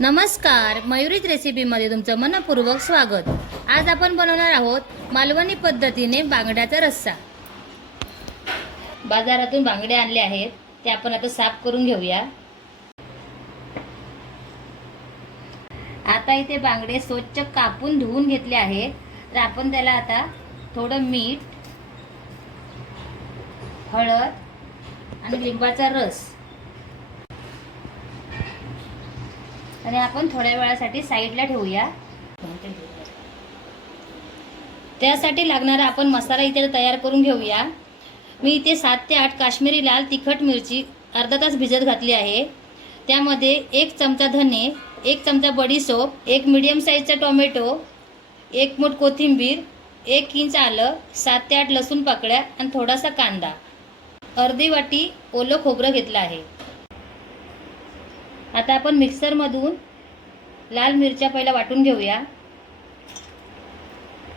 नमस्कार, मयुरीज रेसिपीमध्ये तुमचं मनपूर्वक स्वागत। आज आपण बनवणार आहोत मालवणी पद्धतीने बांगड्याचा रस्सा। बाजारातून बांगडे आणले आहेत, ते आपण आता साफ करून घेऊया। आता इथे बांगडे स्वच्छ कापून धुवून घेतले आहेत, तर आपण त्याला आता थोडं मीठ, हळद आणि लिंबाचा रस आणि आपण थोड्या वेळासाठी साईडला ठेवूया। त्यासाठी लागणारा आपण मसाला इथे तयार करून घेऊया। मी इथे 7 ते 8 काश्मीरी लाल तिखट मिरची अर्धा तास भिजत घातली आहे। त्यामध्ये 1 चमचा धने, 1 चमचा बडीशोप, 1 मीडियम साईजचा टोमॅटो, 1 मूठ कोथिंबीर, 1 इंच आलं, 7 ते 8 लसूण पाकळ्या आणि थोडासा कांदा, अर्धी वाटी ओलं खोबरं घेतलं आहे। आता आपण मिक्सरमधून लाल मिरच्या पहिला वाटून घेऊया।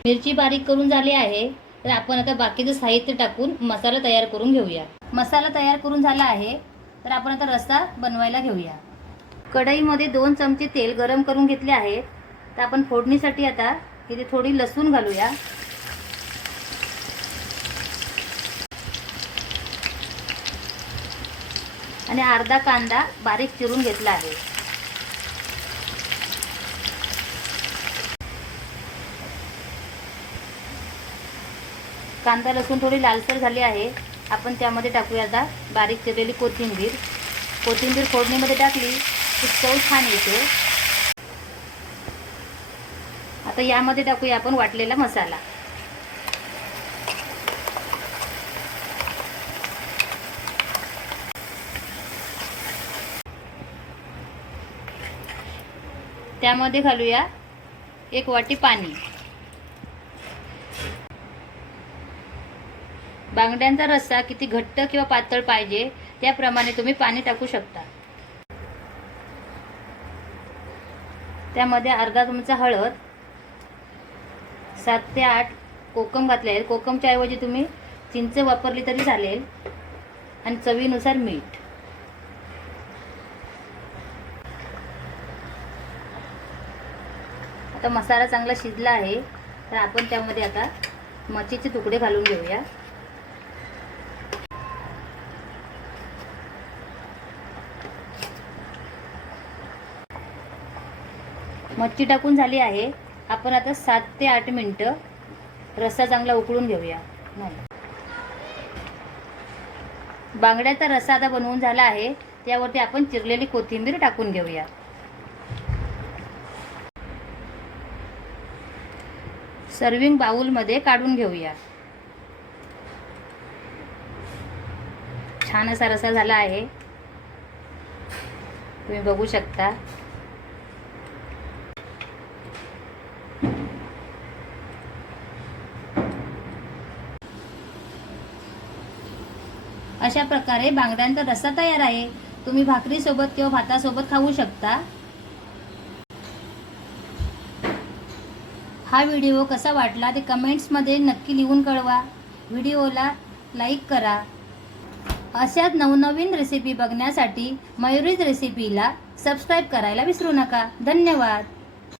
मिरची बारीक करून झाली आहे, तर आपण आता बाकीचं साहित्य टाकून मसाला तयार करून घेऊया। मसाला तयार करून झाला आहे, तर आपण आता रस्सा बनवायला घेऊया। कढईमध्ये 2 चमचे तेल गरम करून घेतले आहे, तर आपण फोडणीसाठी आता इथे थोडी लसूण घालूया। आणि अर्धा कांदा बारीक चिरून घेतला आहे। कांदा लसूण थोडी लालसर झाली आहे, आपण त्यामध्ये टाकूया आता बारीक चिरलेली कोथिंबीर। कोथिंबीर फोडणीमध्ये टाकली की चव छान येते। आता यामध्ये टाकूया आपण वाटलेला मसाला। त्यामध्ये घालूया 1 वाटी पाणी। बांगड्यांचा रस्सा किती घट्ट किंवा पातळ पाहिजे त्याप्रमाणे तुम्ही पाणी टाकू शकता। त्यामध्ये अर्धा चमचा हळद, 7 ते 8 कोकम घातले आहे। कोकमच्या ऐवजी तुम्ही चिंच वापरली तरी चालेल, आणि चवीनुसार मीठ। आता मसाला चांगला शिजला आहे, तर आपण त्यामध्ये आता मच्छीचे तुकडे घालून घेऊया। मच्छी टाकून झाली आहे, आपण आता 7 ते 8 मिनिटं रस्सा चांगला उकळून घेऊया। बांगड्याचा रस्सा आता बनवून झाला आहे, त्यावरती आपण चिरलेली कोथिंबीर टाकून घेऊया। सर्विंग बाउलमध्ये काढून घेऊया। छान असा रस्सा झाला आहे, तुम्ही बघू शकता। अशा प्रकारे बांगड्यांचा रस्सा तयार आहे। तुम्ही भाकरी सोबत किंवा भातासोबत खाऊ शकता। हा व्हिडिओ कसा वाटला ते कमेंट्समध्ये नक्की लिहून कळवा। व्हिडिओला लाईक करा। अशाच नवनवीन रेसिपी बघण्यासाठी मयुरीज रेसिपीला सबस्क्राईब करायला विसरू नका। धन्यवाद।